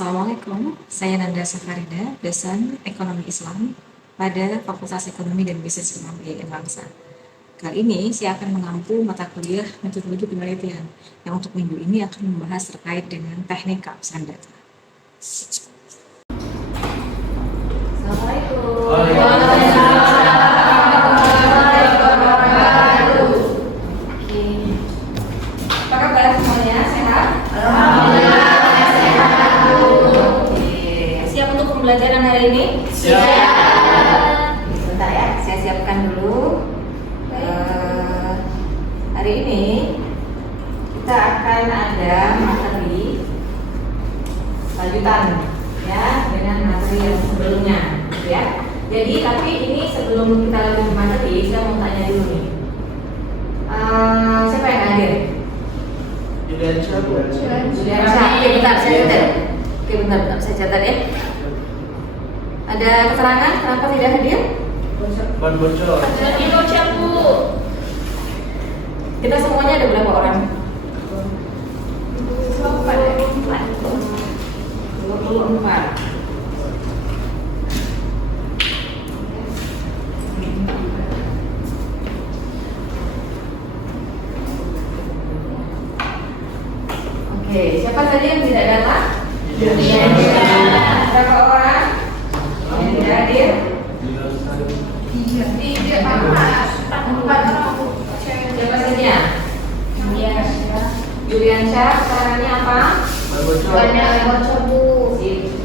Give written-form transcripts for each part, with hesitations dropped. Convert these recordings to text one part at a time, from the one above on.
Assalamualaikum, saya Nanda Safarida, dosen Ekonomi Islam pada Fakultas Ekonomi dan Bisnis Imam IAIN Bangsa. Kali ini saya akan mengampu mata kuliah metodologi penelitian yang untuk minggu ini akan membahas terkait dengan teknik keabsahan data. Assalamualaikum. Apa kabar semuanya? Sehat? Siap untuk pembelajaran hari ini? Siap. Sebentar ya, saya siapkan dulu. Hari ini kita akan ada materi lanjutan ya dengan materi yang sebelumnya, gitu ya. Jadi tapi ini sebelum kita lanjut ke materi, saya mau tanya dulu nih. Siapa yang hadir? Juliansyah. Oke, bentar, saya catat. Oke, bentar, saya catat ya. Ada keterangan kenapa tidak hadir? Ban bocor. Kita semuanya ada berapa orang? 24. Oke, siapa saja yang tidak datang? Berapa orang yang tidak hadir? Siapa saja? Juliansyah, caranya apa? Ban bocor.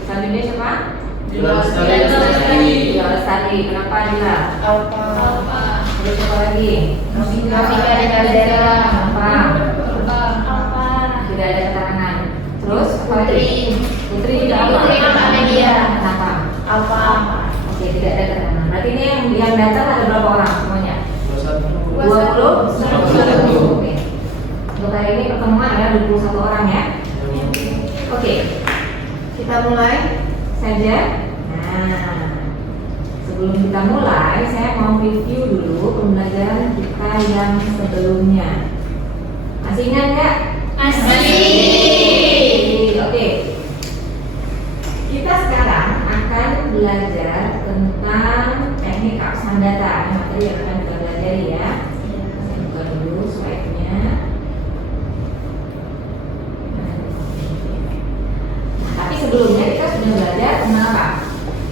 Selanjutnya siapa? Lestari. Lestari. Kenapa Dila? Terus siapa lagi? Kenapa? Tidak ada keterangan. Terus apa lagi? Putri tidak apa? Kenapa? Oke, tidak ada keterangan. Berarti ini yang datang ada berapa orang semuanya? 21. Oke. Untuk hari ini pertemuan ya 21 orang ya. Oke. Kita mulai saja. Nah, sebelum kita mulai, saya mau review dulu pembelajaran kita yang sebelumnya. Masih ingat nggak? Oke. Kita sekarang akan belajar tentang teknik keabsahan data. Ini materi yang akan kita pelajari ya. Saya buka dulu slide-nya. Tapi sebelumnya kita sudah belajar tentang apa?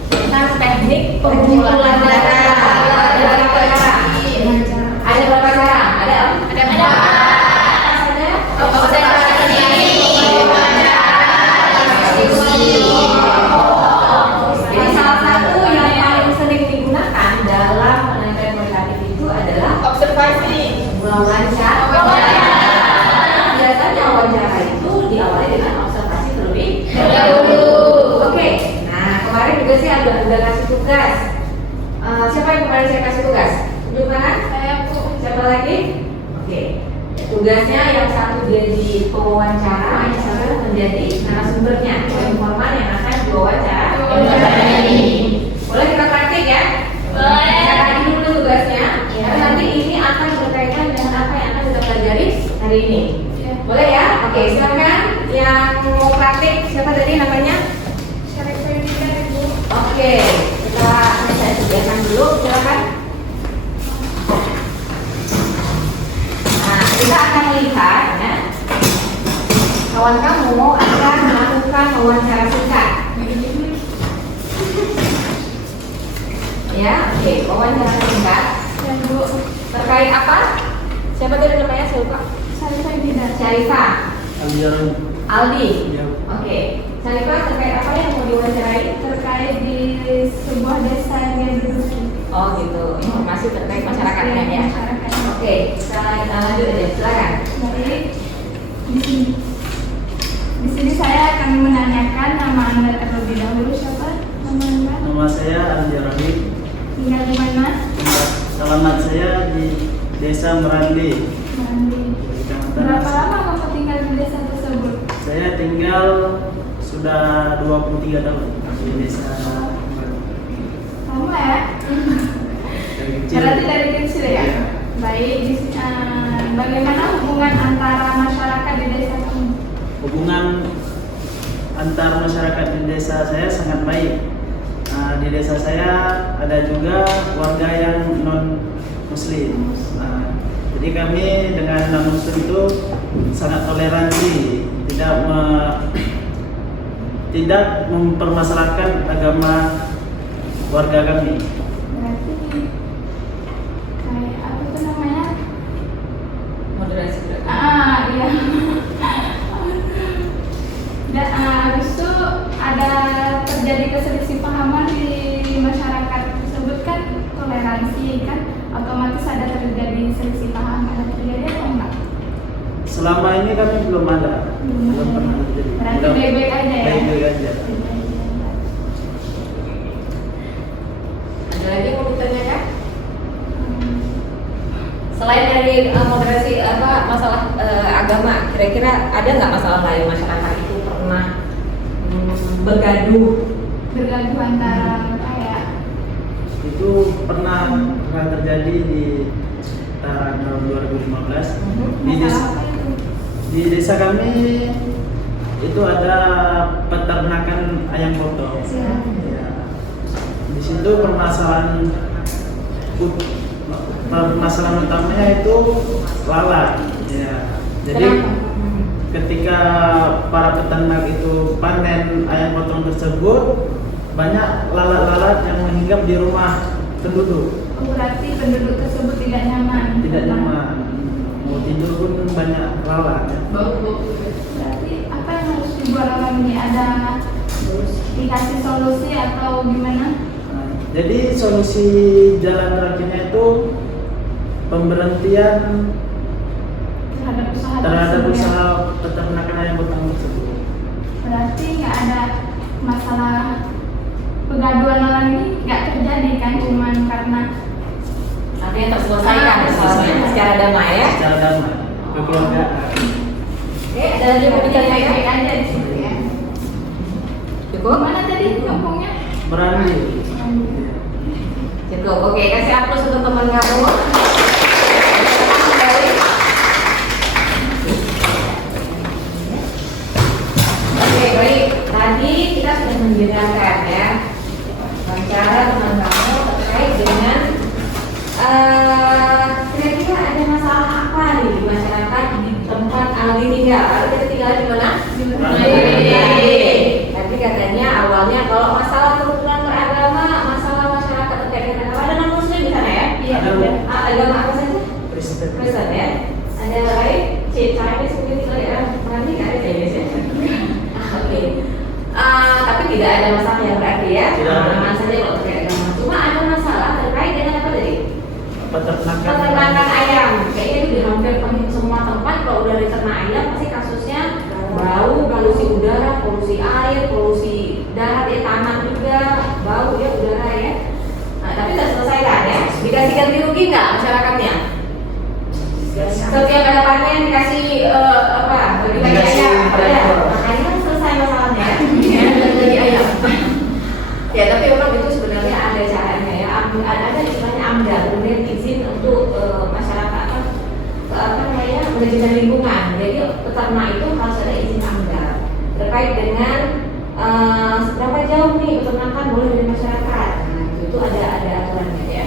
Tentang teknik pengumpulan data. Ada berapa cara? Ada berapa cara? Ada? Jadi salah satu yang paling sering digunakan dalam penelitian kualitatif itu adalah wawancara. Biasanya wawancara itu diawali dengan observasi terlebih dahulu. Oke. Nah, kemarin juga sih udah kasih tugas. Siapa yang kemarin saya kasih tugas? Tunjuk kanan. Siapa lagi? Oke. Tugasnya yang satu jadi pewawancara, yang satu menjadi narasumbernya, informan yang akan diwawancara. Boleh kita praktik ya? Kita tadi dulu tugasnya. Karena nanti ini akan berkaitan dengan apa yang akan kita pelajari hari ini. Boleh ya? Oke, silakan yang mau praktik. Siapa tadi namanya? Oke, saya sediakan dulu. Silakan. Nah, kita akan lihat ya. Kawan kamu akan melakukan wawancara singkat. Ya, oke, wawancara singkat. Terkait apa? Siapa tadi namanya? Saya lupa. Syarifah. Aldi. Oke. Syarifah, terkait apa yang mau diwawancarai? Terkait di sebuah desa yang berdiri. Oh gitu, informasi terkait masyarakatnya ya. Oke, kita lanjut aja, silakan. Jadi di sini saya akan menanyakan nama Anda terlebih dahulu. Siapa nama Anda? Nama saya Andi Rani. Tinggal di mana? Alamat saya di Desa Merandi. Mandi. Kecamatan Berapa Asih. lama kamu tinggal di desa tersebut? Saya tinggal sudah 23 tahun di Desa Lama ya? dari kecil. Berarti dari kecil ya? Iya. Baik. Bagaimana hubungan antara masyarakat di desa kamu? Hubungan antar masyarakat di desa saya sangat baik. Di desa saya ada juga warga yang non muslim. Jadi kami dengan non muslim itu sangat toleransi, tidak mempermasalahkan agama warga kami. Berarti kayak apa tuh namanya? Moderasi berarti. Iya. Dan habis itu ada terjadi keselisih pahaman di masyarakat tersebut kan, toleransi kan, otomatis ada terjadi selisih paham. Ada terjadi atau enggak? Selama ini kami belum ada, belum pernah terjadi. Berarti baik-baik aja ya? Baik-baik aja. Ada lagi yang mau ditanyakan? Selain dari moderasi masalah agama, kira-kira ada nggak masalah lain masyarakat itu pernah bergaduh Antara kayak Itu pernah terjadi di tahun 2015 masalah apa itu? di desa kami. Itu ada peternakan ayam potong. Siap. Ya. Di situ permasalahan utamanya itu lalat. Ya. Jadi ketika para peternak itu panen ayam potong tersebut, banyak lalat-lalat yang menginggap di rumah penduduk. Berarti penduduk tersebut tidak nyaman. Tidak nyaman. Mau tidur pun banyak lalat. Ya. Berarti apa yang harus dibuat orang ini? Ada dikasih solusi atau gimana? Nah, jadi solusi jalan terakhirnya itu pemberhentian Terhadap usaha terhadap tersebut, ya? usaha peternakan ayam potong tersebut. Berarti nggak ada masalah pegaduan orang ini nggak terjadi kan, cuman karena artinya terselesaikan masalahnya secara damai ya. Secara damai, kekeluargaan. Oke, ada lagi yang mau ditanyakan? baik-baik aja di situ ya. Cukup? Mana tadi kampungnya? Berani. Cukup. Oke, kasih aplaus untuk teman kamu. Oke, baik. Tadi kita sudah mendengarkan ya wawancara teman kamu terkait dengan kira-kira ada masalah apa nih di masyarakat di tempat Aldi tinggal. Aldi kita tinggal di mana? Tapi katanya awalnya kalau masalah kerukunan beragama, masalah masyarakat terkait dengan agama, ada non muslim di sana ya? Iya. Agama apa saja? Kristen. Kristen ya. Ada lain? Chinese mungkin tinggal di Arab. Berarti nggak ada Chinese ya? Oke. Tapi tidak ada masalah yang berarti ya. Tidak ada. Aman saja kalau terkait agama. Cuma ada masalah terkait dengan apa tadi? Peternakan ayam. Kayaknya itu di hampir semua tempat kalau udah ada ternak ayam pasti kasusnya bau, polusi udara, polusi air, polusi darat ya, tanah juga bau ya udara ya. Nah, tapi sudah selesai kan ya? Dikasih ganti rugi nggak masyarakatnya? Setiap ada panen dikasih bagi-bagi ayam. Makanya kan selesai masalahnya. Bagi ayam. Ya tapi memang itu sebenarnya ada caranya ya. Ada istilahnya AMDAL, kemudian izin untuk masyarakat manajemen lingkungan. Jadi peternak itu harus ada izin AMDAL terkait dengan seberapa jauh nih peternakan boleh dari masyarakat. Nah itu ada aturannya ya.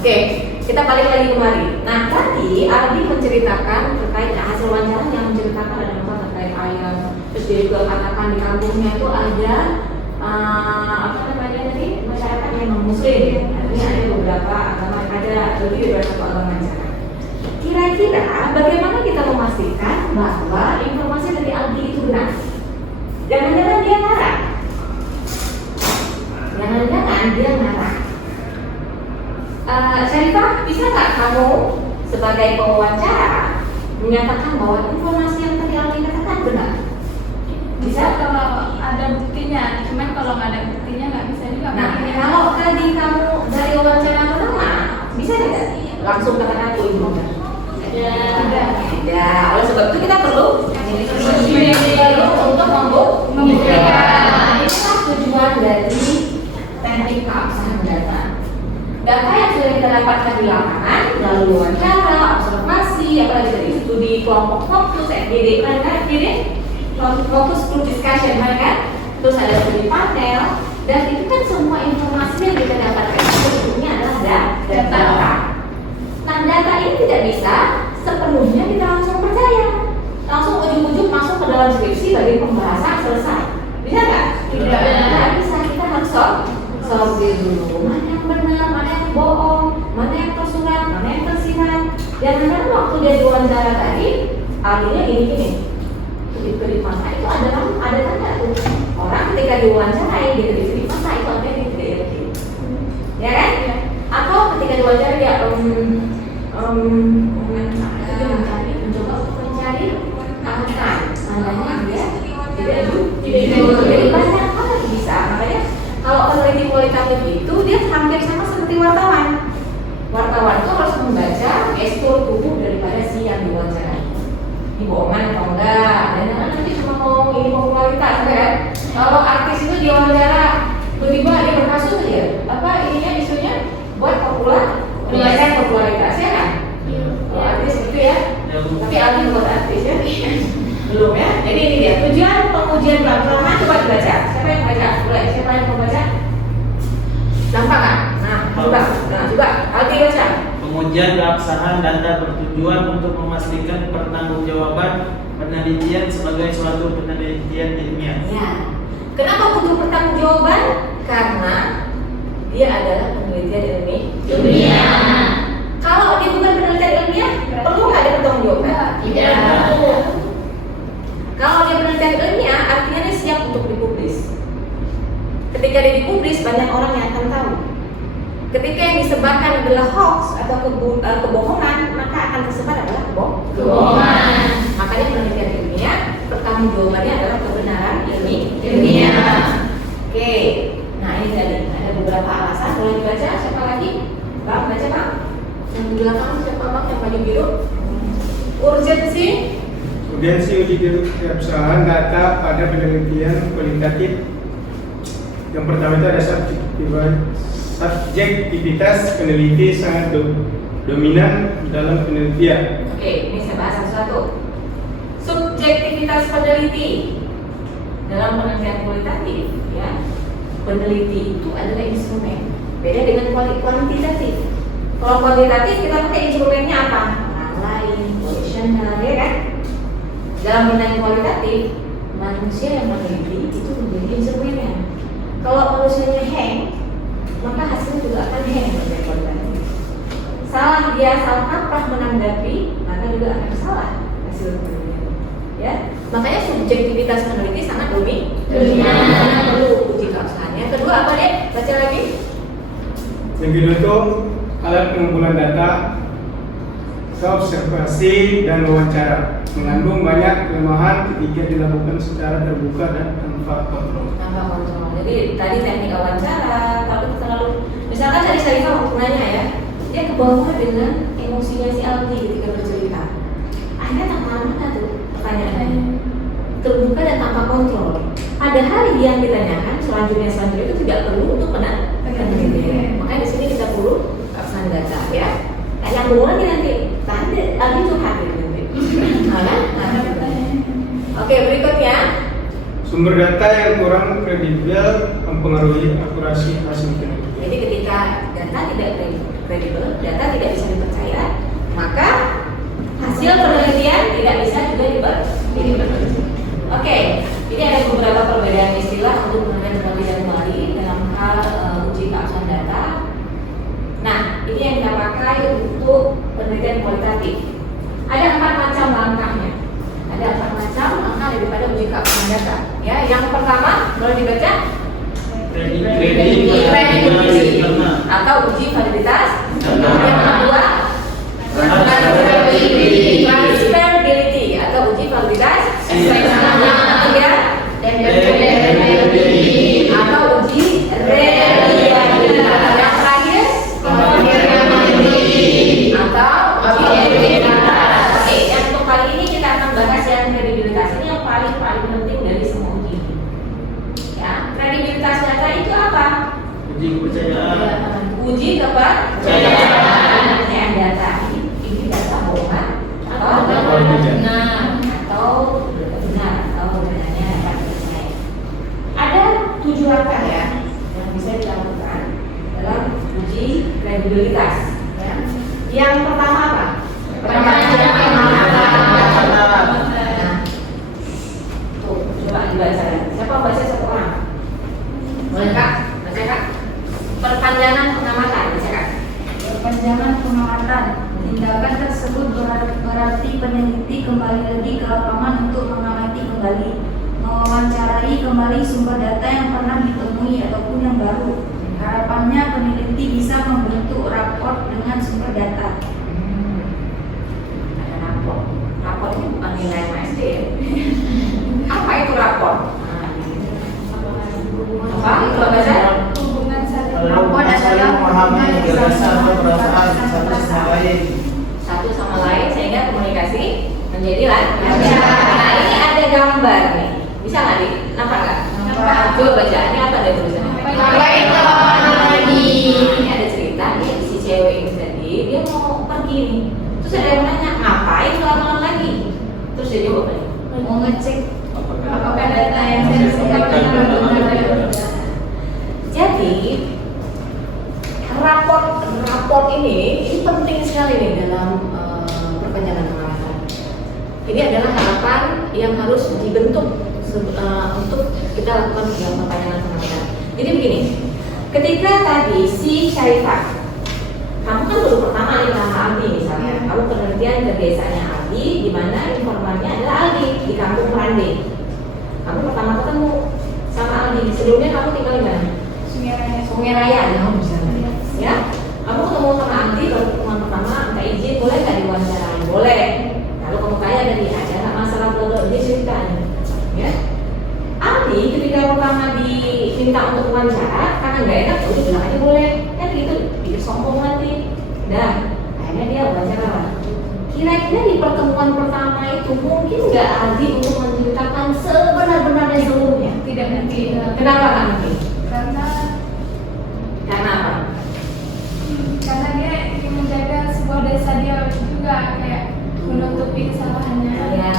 Oke, kita balik lagi kemari. Nah tadi Aldi menceritakan terkait hasil wawancara yang menceritakan ada masalah terkait ayam. Terus dia juga katakan di kampungnya itu ada masyarakat yang non muslim ya. Artinya ada beberapa agama, ada lebih dari beberapa agama masyarakat. Kira-kira bagaimana kita memastikan bahwa informasi dari Aldi itu benar? Jangan-jangan dia ngarang. Jangan-jangan dia ngarang. Syarifah, bisa nggak kamu sebagai pewawancara menyatakan bahwa informasi yang tadi Aldi katakan benar? Bisa kalau ada buktinya, cuman kalau nggak ada buktinya nggak bisa juga. Nah, kalau tadi kamu dari wawancara pertama, bisa tidak langsung katakan itu benar? Tidak. Oleh sebab itu kita perlu untuk membuktikan. Inilah tujuan dari teknik keabsahan data. Data yang sudah kita dapatkan di lapangan, lalu wawancara, observasi, apalagi dari studi kelompok fokus, FGD, kan FGD? focus group discussion, kan? Terus ada studi panel, dan itu kan semua informasi yang kita dapatkan sebetulnya adalah data. Nah, data ini tidak bisa sepenuhnya kita langsung percaya, langsung ujuk-ujuk masuk ke dalam skripsi bagi pembahasan selesai. Bisa nggak? Tidak bisa. Kita harus sortir dulu mana yang benar, mana yang bohong, mana yang tersurat, mana yang tersirat. Dan kadang waktu dia diwawancara tadi, artinya gini-gini, kedip-kedip mata itu ada tanda tuh. Orang ketika diwawancarai dia kedip-kedip mata itu artinya dia tidak yakin, ya kan? Atau ketika diwawancara dia mencoba untuk mencari angka, tandanya dia tidak jujur. Jadi banyak hal yang bisa. Makanya kalau peneliti kualitatif itu dia hampir sama seperti wartawan. Wartawan itu harus membaca gestur tubuh daripada si yang diwawancara. Ini bohongan atau enggak? Dan jangan nanti cuma mau ini popularitas, kan? Kalau artis itu diwawancara tiba-tiba dia berkasus aja, apa ininya isunya buat popularitas ya kan? Kalau artis itu ya, tapi Aldi buat artis ya, belum ya. Jadi ini dia tujuan pengujian pertama. Coba dibaca. Siapa yang baca? Boleh. Siapa yang mau baca? Nampak kan? Nah, coba Aldi baca. Pengujian keabsahan data bertujuan untuk memastikan pertanggungjawaban penelitian sebagai suatu penelitian ilmiah. Ya. Kenapa butuh pertanggungjawaban? Karena dia adalah penelitian ilmiah. Kalau dia bukan penelitian ilmiah, perlu nggak ada pertanggungjawaban? Tidak. Kalau dia penelitian ilmiah, artinya dia siap untuk dipublis. Ketika dia dipublis, banyak orang yang akan tahu. Ketika yang disebarkan adalah hoax atau kebohongan, maka akan tersebar adalah kebohongan. Makanya penelitian ilmiah, pertanggungjawabannya adalah kebenaran ilmiah. Oke. Nah ini tadi ada beberapa alasan. Boleh dibaca? Siapa lagi? Bang, baca Bang. Yang di belakang siapa Bang? Yang baju biru. Urgensi uji keabsahan data pada penelitian kualitatif. Yang pertama itu ada subjektivitas peneliti sangat dominan dalam penelitian. Oke, ini saya bahas satu-satu. Subjektivitas peneliti dalam penelitian kualitatif, ya. Peneliti itu adalah instrumen. Beda dengan kuantitatif. Kalau kuantitatif kita pakai instrumennya apa? Orang lain, questionnaire, ya kan? Dalam penelitian kualitatif, manusia yang meneliti itu menjadi instrumennya. Kalau manusianya hang, maka hasilnya juga akan hang. Salah dia salah kaprah menanggapi, maka juga akan salah hasil penelitian. Ya, makanya subjektivitas peneliti sangat dominan. Perlu uji keabsahannya. Kedua apa deh? Baca lagi. Yang kedua itu alat pengumpulan data, observasi dan wawancara mengandung banyak kelemahan ketika dilakukan secara terbuka dan tanpa kontrol. Jadi tadi teknik wawancara, tapi terlalu misalkan tadi Syarifah nanya ya, dia kebawa dengan emosinya si Aldi ketika bercerita. Akhirnya tak mana tuh pertanyaannya terbuka dan tanpa kontrol. Padahal yang ditanyakan selanjutnya itu tidak perlu untuk penelitian. Makanya di sini kita perlu keabsahan data ya. Yang bohong nanti tadi tuh hadir nanti. Oke, berikutnya. Sumber data yang kurang kredibel mempengaruhi akurasi hasil penelitian. Jadi ketika data tidak kredibel, data tidak bisa dipercaya, maka hasil penelitian tidak bisa juga dipercaya. Oke, ini ada beberapa perbedaan istilah untuk penelitian kembali dalam hal uji keabsahan data. Nah, ini yang kita pakai untuk penelitian kualitatif. Ada 4 macam langkahnya. Ada 4 macam langkah daripada uji keabsahan data. Ya, yang pertama boleh dibaca. Kredibilitas atau uji validitas. Yang kedua, transferability atau uji validitas. Yang ketiga, atau uji reliabilitas. Yang terakhir, atau uji kredibilitas. Oke, yang untuk kali ini kita akan bahas yang kredibilitas. Ini yang paling penting dari semua uji. Ya, kredibilitas data itu apa? Uji kepercayaan. Uji kepercayaan data. Ini data bohongan atau benar atau benar atau benar. 7 langkah ya yang bisa dilakukan dalam uji kredibilitas. Ya. Yang pertama apa? Nah, tuh coba dibaca. Siapa baca satu orang? Boleh Kak? Baca Kak. Perpanjangan pengamatan, baca Kak. Perpanjangan pengamatan. Tindakan tersebut berarti peneliti kembali lagi ke lapangan untuk mengamati kembali, mewawancarai kembali sumber data yang pernah ditemui ataupun yang baru. Harapannya peneliti bisa membentuk raport dengan sumber data. Ada rapor. Rapor ini bukan nilai MSD ya. Apa itu rapor? Nah, ini. Apa? Coba baca. Hubungan saling Rapor adalah memahami gagasan atau perasaan satu sama lain. Satu sama lain sehingga komunikasi menjadi lancar. Nah ini ada gambar nih, bisa nggak di nampak nggak? Nampak. Coba baca ini apa ada tulisannya? Baik, lagi. Ini ada cerita nih si cewek ini tadi dia mau pergi nih, terus ada yang nanya ngapain lama-lama lagi? Terus dia jawab apa? mau ngecek apakah data yang saya sebutkan benar. Jadi raport ini penting sekali nih dalam perpanjangan pengamatan. Ini adalah harapan yang harus dibentuk untuk kita lakukan dalam perpanjangan pengamatan. Jadi begini, ketika tadi si Syarifah, kamu kan baru pertama nih sama Aldi misalnya, kamu penelitian ke desanya Aldi, di mana informannya adalah Aldi di kampung Rande. Kamu pertama ketemu sama Aldi, sebelumnya kamu tinggal di mana? Sungai Raya, kamu bisa ya. Kamu ketemu sama Aldi baru pertemuan pertama, minta izin boleh nggak diwawancarai? Boleh. Lalu kamu tanya dari ada nggak masalah bodoh dia cerita ya. Aldi ketika pertama diminta untuk wawancara karena nggak enak, udah bilang aja boleh kan gitu, bikin sombong nanti. Dah, akhirnya dia wawancara. Kira-kira di pertemuan pertama itu mungkin nggak Aldi untuk menceritakan sebenar-benarnya seluruhnya? Tidak mungkin. Kenapa nggak mungkin? Karena Karena apa? karena dia ingin menjaga sebuah desa dia juga kayak menutupi kesalahannya. Ya,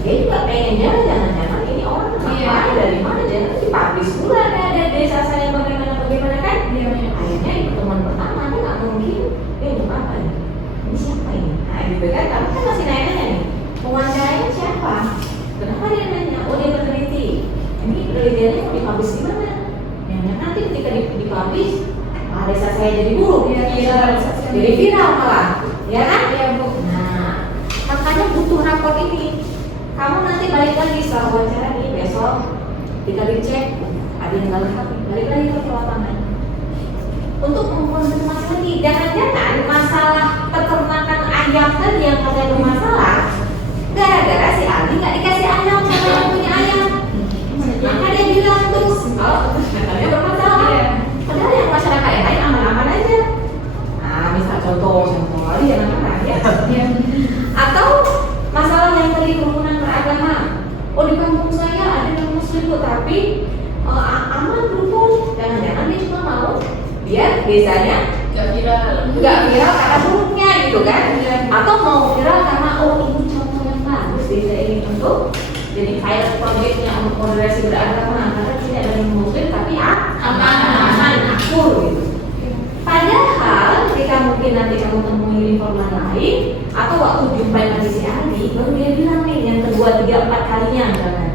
dia juga pengennya jangan-jangan ini orang ngapain dari mana, jangan dipublish pula ada desa saya bagaimana kan? Iya. Akhirnya di pertemuan pertama dia nggak mungkin dia untuk apa nih? Ini siapa ini? Nah gitu kan, kamu kan masih nanya-nanya nih, pewawancaranya siapa? Kenapa dia nanya? Oh dia peneliti. Ini penelitiannya mau dipublish di mana? Yang nanti ketika dipublish, desa saya jadi buruk, Iya. jadi viral malah, ya kan? Iya Bu. Nah, makanya butuh rapor ini. Kamu nanti balik lagi setelah wawancara nih besok, kita dicek, ada yang nggak lengkap, balik lagi ke lapangan untuk mengkonfirmasi lagi. Jangan-jangan masalah peternakan ayam tadi yang katanya bermasalah, gara-gara si Aldi nggak dikasih ayam sama yang punya ayam. Maka dia bilang terus, oh, katanya bermasalah. Padahal yang masyarakat yang lain aman-aman aja. Nah, misal contoh lagi yang mana ya? Iya. Atau masalah yang tadi kerumunan beragama. Oh di kampung saya ada yang muslim kok, tapi aman berhukum. Jangan-jangan dia cuma mau biar desanya nggak viral karena buruknya gitu kan? Atau mau viral karena oh ini contoh yang bagus desa ini untuk jadi pilot projectnya untuk moderasi beragama antara tidak ada yang muslim tapi aman akur gitu. Padahal ketika mungkin nanti kamu temui informan lain atau waktu jumpa lagi si Aldi, baru dia bilang nih yang kedua, 3, 4 kalinya kan,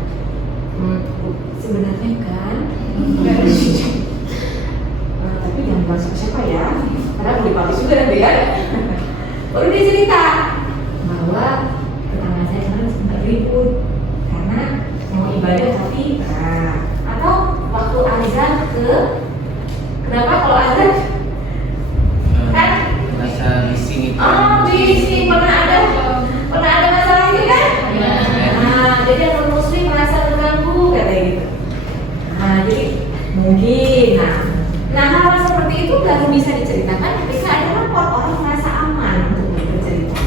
sebenarnya kan, tapi jangan bahas siapa ya, karena mau dipublish juga nanti kan. Baru dia cerita bahwa tetangga saya kemarin sempat ribut karena mau ibadah tapi, atau waktu azan kenapa kalau azan kan rasa bising itu. bising, pernah ada masalah ini kan? Nah, jadi yang non-muslim merasa terganggu katanya gitu. Nah, jadi mungkin nah hal seperti itu baru bisa diceritakan ketika ada rapor orang merasa aman untuk bercerita.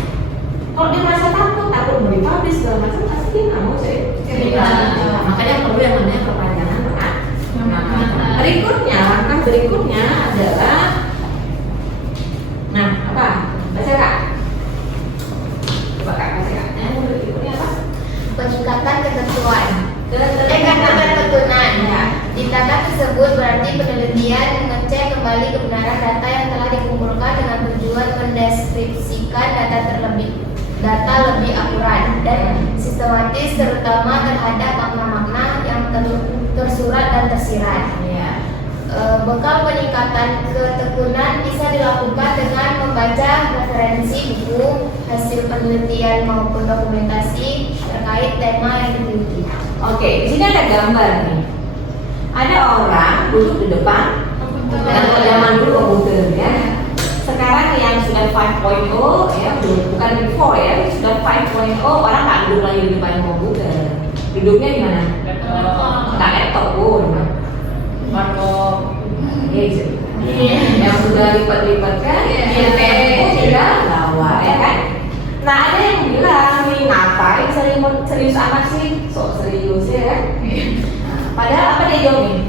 Kalau dia merasa takut mau dipublish segala macam, pasti dia nggak mau cerita. Makanya perlu yang namanya perpanjangan berikutnya, langkah berikutnya adalah apa? Baca Kak. Coba Kak baca Kak. Yang berikutnya apa? peningkatan ketentuan. Ketentuan. Ketentuan. Ya. Tindakan kebenaran data yang telah dikumpulkan dengan tujuan mendeskripsikan data lebih akurat dan sistematis, terutama terhadap makna-makna yang tersurat dan tersirat. Ya. Bekal peningkatan ketekunan bisa dilakukan dengan membaca referensi buku, hasil penelitian maupun dokumentasi terkait tema yang diteliti. Oke, di sini ada gambar nih. Ada orang duduk di depan dan zaman dulu komputer ya. Sekarang yang sudah 5.0 ya, bukan before ya, sudah 5.0 orang nggak duduk lagi di depan komputer. Duduknya di mana? Nggak laptop pun. Yang sudah lipat-lipat kan, tidak bawa ya kan. Nah ada yang bilang nih ngapain serius amat sih, sok serius ya kan. Nah, padahal apa dia jawabnya?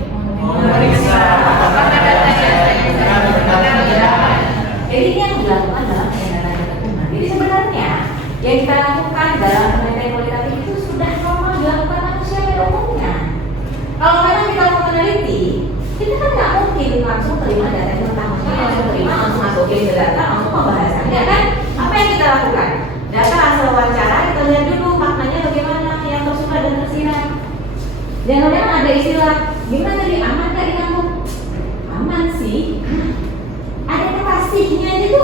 Jadi ini yang dilakukan dalam penelitian ketekunan. Jadi sebenarnya yang kita lakukan dalam penelitian kualitatif itu sudah normal dilakukan manusia pada umumnya. Kalau memang kita mau meneliti, kita kan nggak mungkin langsung terima data yang pertama, langsung terima, langsung masukin ke data, langsung pembahasannya kan? Apa yang kita lakukan? Data hasil wawancara kita lihat dulu maknanya bagaimana, yang tersurat dan tersirat. Jangan-jangan ada istilah gimana tadi, aman nggak di kampung? Aman sih. Ada yang pastinya itu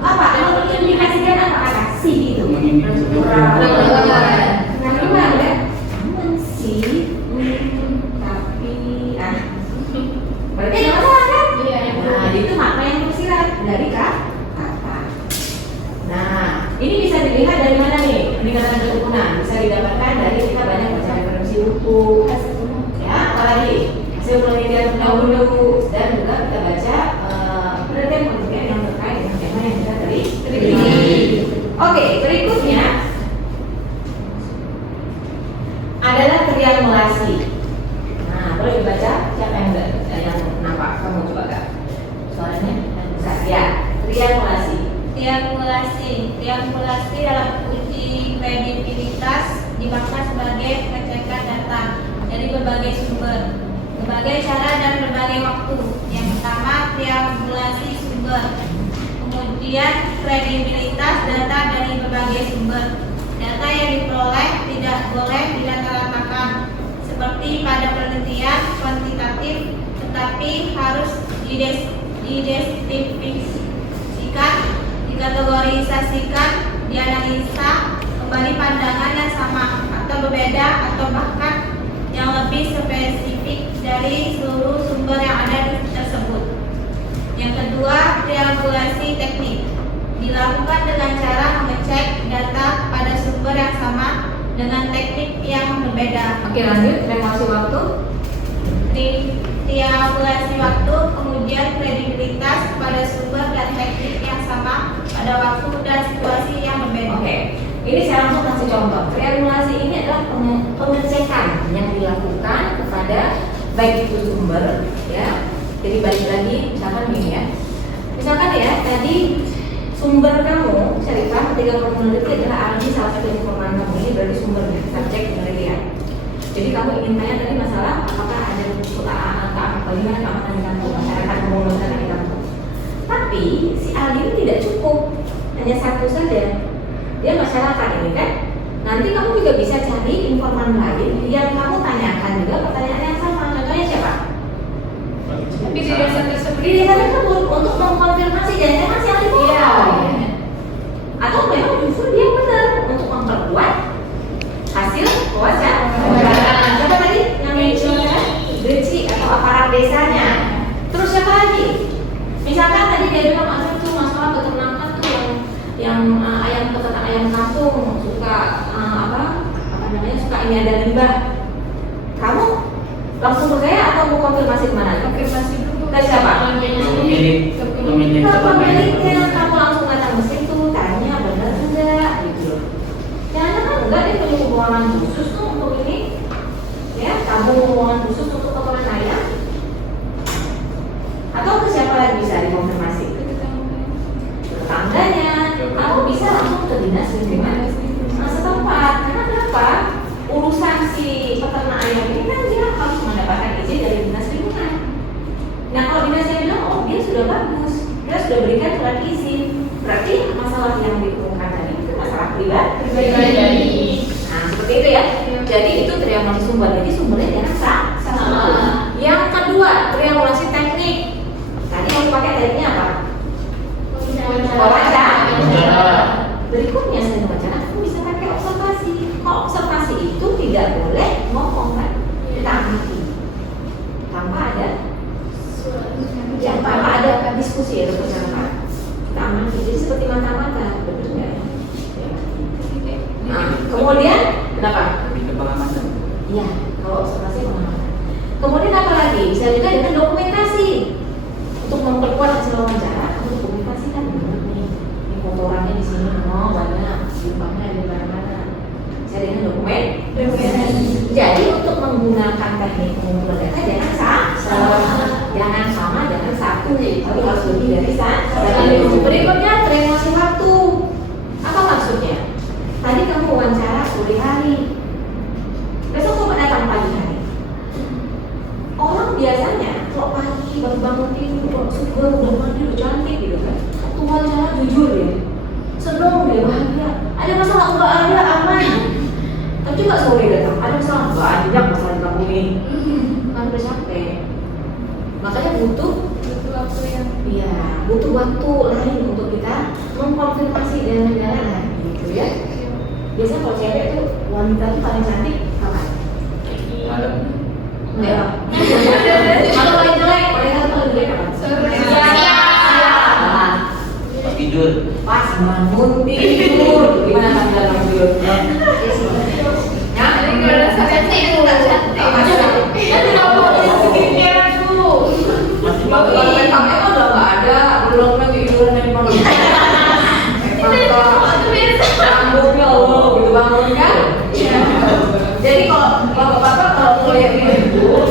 apa? Kalau yang dikasihkan apa? Kasih gitu. Gimana? Aman sih. Tapi berarti ada masalah kan? Nah, itu makna yang tersirat dari kata. Nah, ini bisa dilihat dari mana nih? Peningkatan ketekunan bisa didapatkan dari kita banyak baca referensi buku, ya, apalagi hasil penelitian dahulu dan juga kita baca penelitian yang terkait dengan tema yang kita teliti. Oke, berikutnya adalah triangulasi. Nah, boleh dibaca siapa yang nampak? Kamu coba Kak. Soalnya yang besar. Ya, triangulasi. Triangulasi dalam uji kredibilitas dimaksud sebagai pengecekan data dari berbagai sumber, berbagai cara dan berbagai waktu. Yang pertama, triangulasi sumber. Kemudian kredibilitas data dari berbagai sumber. Data yang diperoleh tidak boleh dirata-ratakan seperti pada penelitian kuantitatif, tetapi harus dideskripsikan, dikategorisasikan, dianalisa kembali pandangan yang sama atau berbeda atau bahkan yang lebih spesifik dari seluruh sumber yang ada tersebut. Yang kedua, triangulasi teknik dilakukan dengan cara mengecek data pada sumber yang sama dengan teknik yang berbeda. Oke, lanjut. Triangulasi waktu. Triangulasi waktu, kemudian kredibilitas pada sumber dan teknik yang sama pada waktu dan situasi yang berbeda. Oke, ini saya langsung kasih contoh. Triangulasi ini adalah pengecekan yang dilakukan kepada baik itu sumber, ya. Jadi balik lagi, misalkan ini ya. Misalkan ya, tadi sumber kamu, Syarifah, ketika kamu meneliti adalah ahli salah satu informan kamu, ini berarti sumbernya, subjek penelitian. Jadi kamu ingin tanya tadi masalah apakah ada bagaimana keamanan di kampung, masyarakat pembangunan di kampung. Tapi si ahli ini tidak cukup, hanya satu saja. Dia masyarakat ini kan. Nanti kamu juga bisa cari informan lain yang kamu tanyakan juga pertanyaan yang sama. Contohnya siapa? Tapi di desa tersebut Di desa tersebut untuk mengkonfirmasi jangan-jangan si ahli bohong. Atau memang justru dia benar untuk memperkuat hasil wawancara. Siapa tadi namanya? Deci atau aparat desanya. Terus siapa lagi? Misalkan tadi dia bilang itu masalah peternakan tuh yang ayam peternak ayam kampung suka suka ini ada limbah. Kamu langsung percaya atau mau konfirmasi kemana? konfirmasi dulu Ke siapa? Pemilik Pemiliknya. Kamu langsung datang ke situ, tanya benar enggak gitu. Jangan enggak dia punya hubungan khusus tuh untuk ini. Ya, kamu hubungan khusus untuk peternak ayam. Atau ke siapa lagi bisa dikonfirmasi? Tetangganya. Kamu bisa langsung ke dinas lingkungan setempat. Karena kenapa? Urusan si peternak ayam ini kan dia harus mendapatkan izin dari dinas lingkungan. Nah kalau dinasnya bilang, oh dia sudah sudah berikan surat izin. Berarti masalah yang ditemukan tadi itu masalah pribadi. Nah, seperti itu ya. Jadi itu triangulasi sumber. Jadi sumbernya jangan sama. Yang kedua, triangulasi teknik. Tadi yang pakai tekniknya apa? Wawancara. Berikutnya selain wawancara, kamu bisa pakai observasi. Kalau observasi itu tidak boleh ngomong kan? Kita amati. Tanpa ada diskusi ya, percakapan. Kita amati. Jadi seperti mata-mata, betul nggak? Nah, kemudian kenapa? Lebih ke pengamanan. Iya, kalau observasi pengamanan. Kemudian apa lagi? Bisa juga dengan dokumentasi. Untuk memperkuat hasil wawancara, kamu dokumentasikan ini kotorannya di sini, banyak, simpangnya di mana-mana. Saya dengan dokumentasi. Jadi untuk menggunakan teknik pengumpulan data jangan sama, jangan satu, tapi harus lebih dari satu. Berikutnya triangulasi waktu. Apa maksudnya? Tadi kamu wawancara sore hari, besok kamu datang pagi hari. Orang biasanya kalau pagi baru bangun tidur, segar, udah mandi, udah cantik gitu kan. Waktu wawancara jujur ya, seneng dia, bahagia. Ada masalah enggak ada, aman. Tapi nggak sore datang, ada masalah enggak ada, masalah di kampung ini. Kan udah capek. Makanya butuh waktu yang butuh waktu lain untuk kita mengkonfirmasi dengan lain gitu ya. Biasanya kalau cewek tuh wanita tuh paling cantik kapan? Malam. Ya. Kalau paling jelek, wanita tuh paling jelek kapan? Siang. Pas tidur. Pas bangun tidur. Gimana tampilan bangun tidur? Ya, Jadi kalau saya tidur jadi kalau mau skincare dulu. Kalau make upnya kan udah nggak ada, belum lagi tiduran dari mana? Rambutnya gitu bangun kan? Jadi kalau bapak-bapak kalau mulai tidur,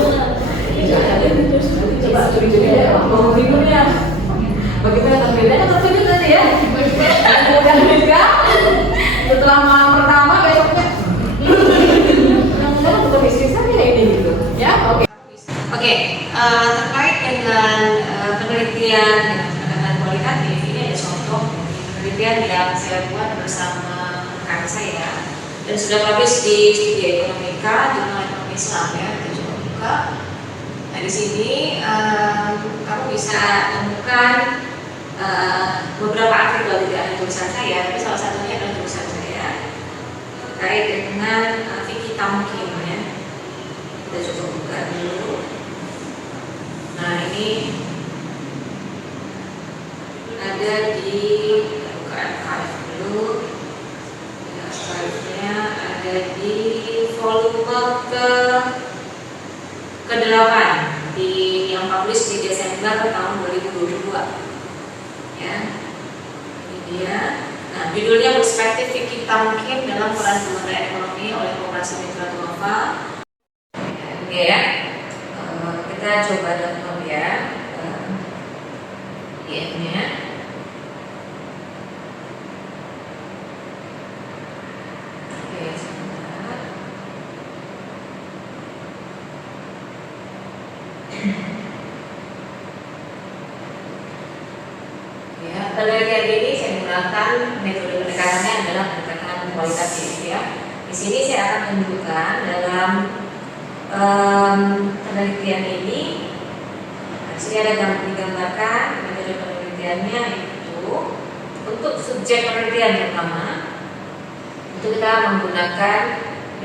coba curi-curi ya, bangun tidurnya. Bagaimana kan bedanya? Terkejut tadi ya. Kemudian juga setelah malam pertama besoknya, mudah-mudahan bukan istri saya ini gitu, ya? Oke, terkait dengan penelitian dengan kualitatif, ini ada contoh penelitian yang saya buat bersama rekan saya dan sudah publish di Studi Ekonomika, Jurnal Ekonomi Islam ya, kita coba buka. Nah di sini kamu bisa temukan beberapa artikel, tidak hanya tulisan saya, tapi salah satunya adalah tulisan saya terkait dengan fikih tamkin ya. Kita coba buka dulu. Nah ini ada di buka archive dulu. Archive-nya ada di volume ke-8 yang publish di Desember tahun 2022. Ya, ini dia. Nah, judulnya Perspektif Fikih Tamkin dalam Peran Kementerian Ekonomi oleh Koperasi Mitra Duafa. Ini ya. Kita coba download ya. PDF-nya. Oke, sebentar. Ya, penelitian ini saya menggunakan metode pendekatannya adalah pendekatan kualitatif ya. Di sini saya akan menunjukkan dalam penelitian ini. Di sini ada digambarkan metode penelitiannya itu untuk subjek penelitian pertama. Itu kita menggunakan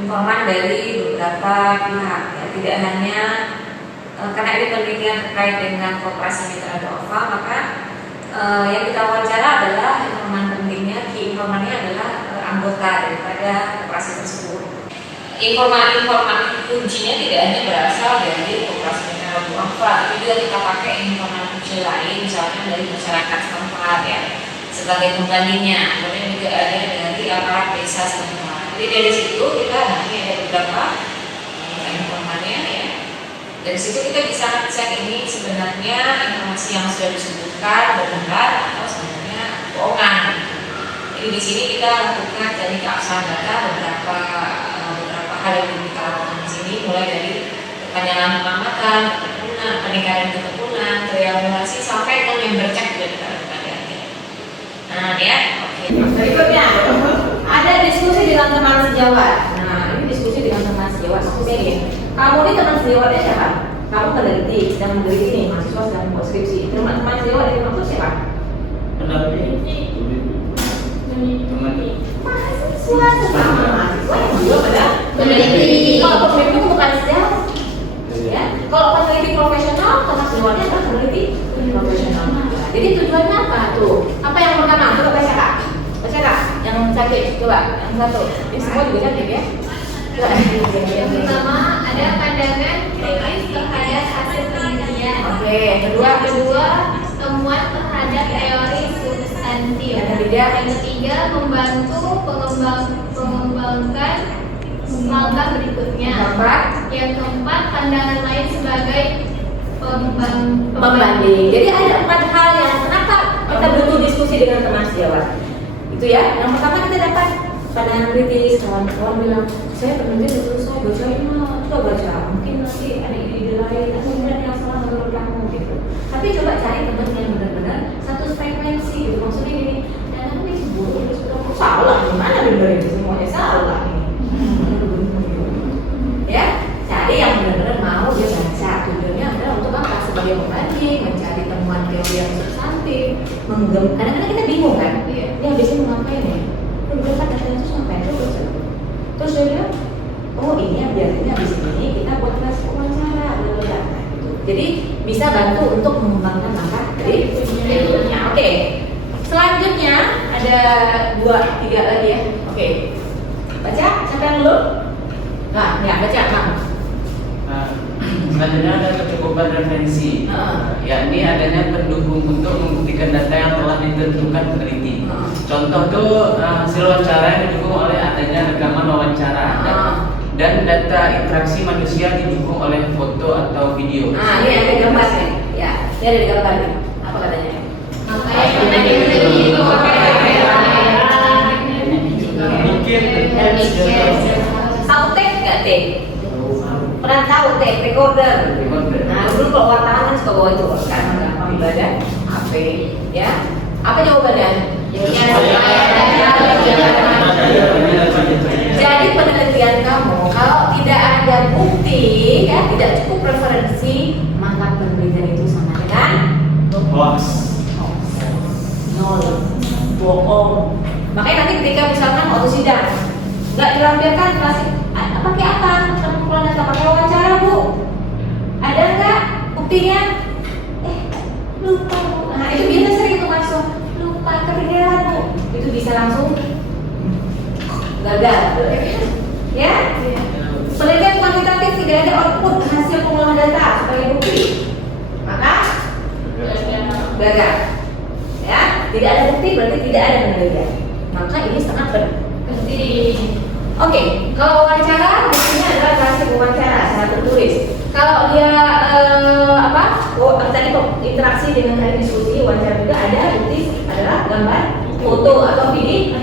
informan dari beberapa pihak ya, tidak hanya karena ini penelitian terkait dengan Koperasi Mitra Duafa, maka yang kita wawancara adalah informan pentingnya, key informannya adalah anggota daripada koperasi tersebut. Informan kuncinya tidak hanya berasal dari Koperasi Mitra Duafa, tapi juga kita pakai informan kunci lain, misalnya dari masyarakat setempat ya, sebagai pembandingnya. Kemudian juga ada dari aparat desa setempat. Jadi dari situ kita nanti ada beberapa informannya ya. Dari situ kita bisa ngecek ini sebenarnya informasi yang sudah disebutkan benar atau sebenarnya bohongan. Jadi di sini kita lakukan dari keabsahan data beberapa hal yang kita lakukan di sini, mulai dari penyalaan pengamatan, ketepunan, peningkatan ketepunan, triangulasi sampai ke member check juga kita lakukan. Nah, ya. Oke. Berikutnya ada diskusi dengan teman sejawat. Nah, ini diskusi dengan teman sejawat. Maksudnya gini, kamu ini teman sejawatnya siapa? Kamu peneliti, sedang meneliti nih, mahasiswa sedang membuat skripsi. Teman sejawat dari kamu siapa? Pendamping. Mahasiswa sesama mahasiswa yang juga pada peneliti. Kalau peneliti itu bukan sejawat. Ya, kalau peneliti profesional, teman sejawatnya adalah peneliti profesional. Jadi tujuannya apa tuh? Apa yang pertama? Coba baca kak. Baca kak. Yang sakit. Coba. Yang satu. Ini semua juga cantik ya. Coba. Yang pertama ada pandangan kritis terhadap hasil penelitian. Oke. Yang kedua. Kedua, temuan terhadap teori substantif. Yang ketiga. Yang ketiga, membantu mengembangkan langkah berikutnya. Keempat. Yang keempat, pandangan lain sebagai Pembanding. Jadi ada 4 hal yang kenapa kita butuh diskusi dengan teman sejawat. Itu ya. Yang pertama kita dapat pandangan kritis. Kawan-kawan bilang, saya penelitian sudah selesai, bacain mah, coba baca. Mungkin nanti ada ide lain atau kemudian yang salah menurut kamu gitu. Tapi coba cari teman yang benar-benar satu frekuensi gitu. Maksudnya gini, dan nanti sebelum sudah salah, gimana benerin semuanya salah ini. Ya, cari yang benar-benar mau dia baca. Tujuannya adalah untuk apa? Sebagai pembanding, mencari temuan teori yang substantif, kadang-kadang kita bingung kan? Ini habisnya mau ngapain ya? Berapa datanya itu ngapain? Terus dia bilang, oh ini yang biasanya habis ini kita buat kelas wawancara, gitu. Jadi bisa bantu untuk mengembangkan langkah berikutnya. Oke. Selanjutnya ada 2-3 lagi ya. Oke. Baca, siapa yang dulu? Nah, ya baca, Bang. Selanjutnya ada kecukupan referensi, yakni adanya pendukung untuk membuktikan data yang telah ditentukan peneliti. Contoh tuh hasil wawancara yang didukung oleh adanya rekaman wawancara dan data interaksi manusia didukung oleh foto atau video. Nah, ini ada gambarnya. Ya, ini ada gambar nih. Apa katanya? makanya kita diberi Tahu teks nggak teh? Pernah tahu teh recorder? Nah, dulu kalau wartawan kan suka bawa itu kan, gampang ibadah, HP, ya. Apa jawabannya? Jadi penelitian kamu kalau tidak ada bukti, ya tidak cukup referensi, maka penelitian itu sama dengan Hoax. nol, bohong. Makanya nanti ketika misalkan waktu sidang nggak dilampirkan klasik, pakai apa? Pengumpulan data pakai wawancara bu? Ada nggak buktinya? Lupa bu. Nah itu biasa sering tuh masuk. Lupa ketinggalan bu. Itu bisa langsung gagal. Ya? Penelitian kuantitatif tidak ada output hasil pengolahan data sebagai bukti, maka gagal. Ya, tidak ada bukti berarti tidak ada penelitian. Maka ini sangat penting. Oke, kalau wawancara buktinya adalah hasil wawancara secara tertulis. Kalau dia tadi interaksi dengan tadi diskusi wawancara juga ada bukti adalah gambar, foto atau video.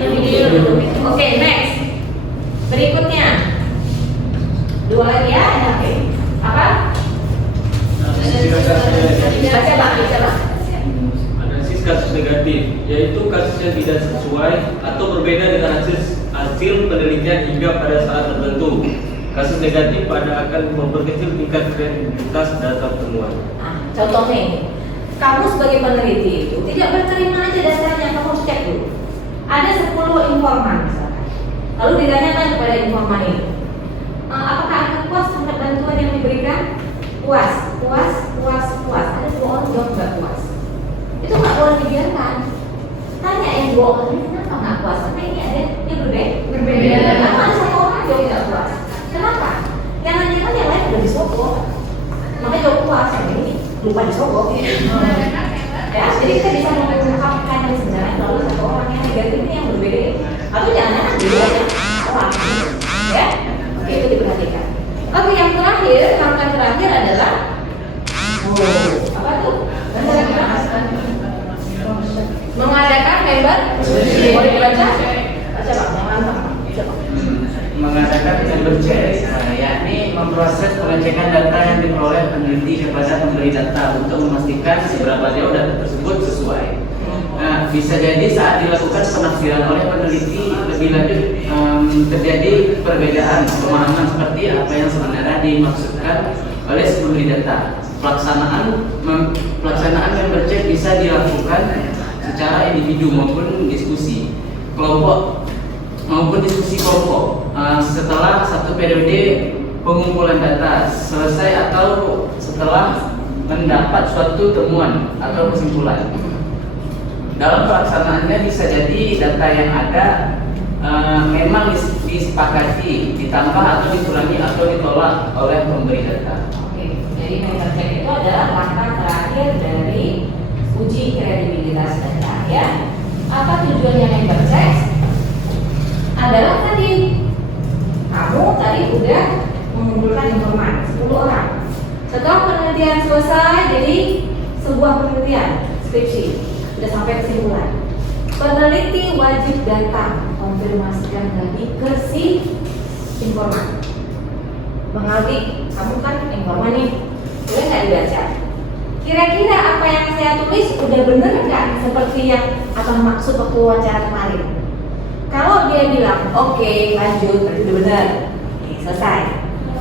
Oke, next. Berikutnya 2 lagi ya. Oke. Apa? Baca Bang, baca Bang. Analisis kasus negatif, yaitu kasus yang tidak sesuai atau berbeda dengan hasil penelitian hingga pada saat tertentu. Kasus negatif pada akan memperkecil tingkat kredibilitas data temuan. Contohnya ini, kamu sebagai peneliti itu tidak berterima aja dasarnya, kamu harus cek dulu. Ada 10 informan misalkan, lalu ditanyakan kepada informan ini, apakah Anda puas terhadap bantuan yang diberikan? Puas. Ada 2 orang jawab nggak puas. Itu nggak boleh dibiarkan. Tanya yang 2 orang ini kenapa nggak puas? Karena ini ada yang berbeda. Kenapa ada 1 orang jawab nggak puas? Kenapa? Jangan-jangan yang lain udah disogok. Makanya jawab puas, yang ini lupa disogok. Ya, jadi kita bisa mengungkapkan yang sebenarnya lalu 1 orang yang negatif ini yang berbeda. Atau jangan-jangan dua orang. Ya, oke, itu diperhatikan. Oke, yang terakhir, langkah terakhir adalah apa tuh? Mengadakan member. Boleh dibaca? Baca Bang, Mengadakan member check, yakni memproses pengecekan data yang diperoleh peneliti kepada pemberi data untuk memastikan seberapa jauh data tersebut sesuai. Nah, bisa jadi saat dilakukan penafsiran oleh peneliti lebih lanjut terjadi perbedaan pemahaman seperti apa yang sebenarnya dimaksudkan oleh si pemberi data. Pelaksanaan member check bisa dilakukan secara individu maupun diskusi kelompok setelah satu periode pengumpulan data selesai atau setelah mendapat suatu temuan atau kesimpulan. Dalam pelaksanaannya bisa jadi data yang ada memang disepakati, ditambah atau dikurangi atau ditolak oleh pemberi data. Oke, jadi member check itu adalah langkah terakhir dari uji kredibilitas data ya. Apa tujuannya member check? Adalah tadi kamu tadi udah mengumpulkan informan 10 orang. Setelah penelitian selesai, jadi sebuah penelitian skripsi sudah sampai kesimpulan. Peneliti wajib datang konfirmasikan lagi ke si informan. Bang Aldi, kamu kan informan nih, boleh nggak dibaca? Kira-kira apa yang saya tulis udah bener nggak seperti yang abang maksud waktu wawancara kemarin? Kalau dia bilang oke, lanjut, berarti udah bener, selesai.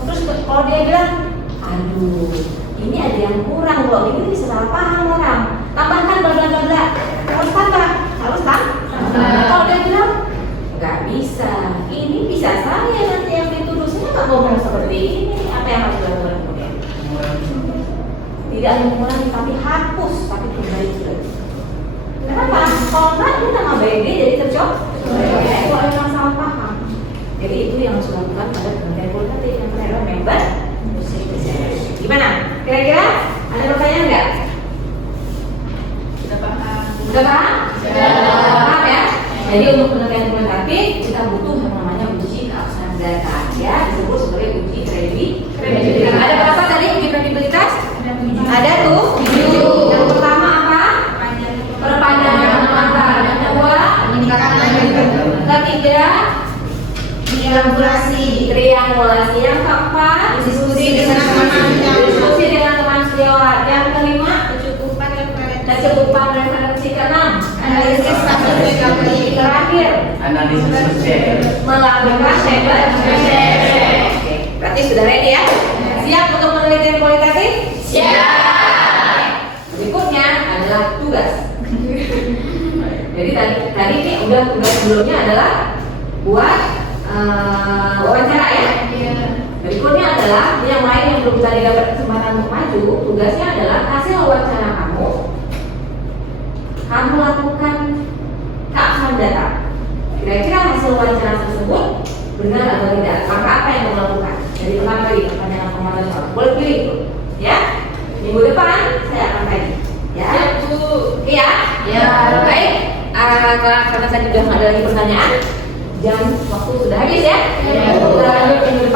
Terus kalau dia bilang aduh, ini ada yang kurang loh, ini bisa salah paham orang. Tambahkan bla-bla-bla. Harus tambah. Kalau dia bilang nggak bisa, ini bisa saya nanti yang dituduh, saya nggak ngomong seperti ini. Apa yang harus dilakukan kemudian? Tidak hanya mengulangi, tapi hapus, tapi perbaiki. Kenapa? Kalau nggak, ini nama baik dia jadi tercocok. Kalau memang salah paham. Jadi itu yang harus dilakukan pada penelitian kualitatif yang terhadap member. Gimana? Kira-kira ada pertanyaan nggak? Sudah paham. Sudah paham? Sudah paham ya? Jadi untuk penelitian kualitatif kita butuh yang namanya uji keabsahan data ya, disebut sebagai uji kredibilitas. Ada berapa tadi uji kredibilitas? Ada tuh 7. Yang pertama apa? Perpanjangan pengamatan. Yang kedua, ketiga, triangulasi. Yang keempat, diskusi dengan teman sejawat. Yang kelima, kecukupan referensi. Keenam, analisis kasus recovery. Terakhir, Analisis sosial. melakukan member check. Oke, berarti sudah ready ya? Siap untuk penelitian kualitatif? Siap. Berikutnya adalah tugas. Jadi tadi ini udah tugas sebelumnya adalah buat wawancara ya. Berikutnya adalah yang lain yang belum tadi dapat kesempatan untuk maju. Tugasnya adalah hasil wawancara kamu lakukan keabsahan data. Kira-kira hasil wawancara tersebut benar atau tidak? Maka apa yang kamu lakukan? Jadi pertama tadi pertanyaan pemantauan soal. Boleh pilih itu, ya. Minggu depan saya akan tanya. Ya, iya. Ya, baik. Karena tadi sudah ada lagi pertanyaan, jam waktu sudah habis ya. Kita lanjut minggu depan.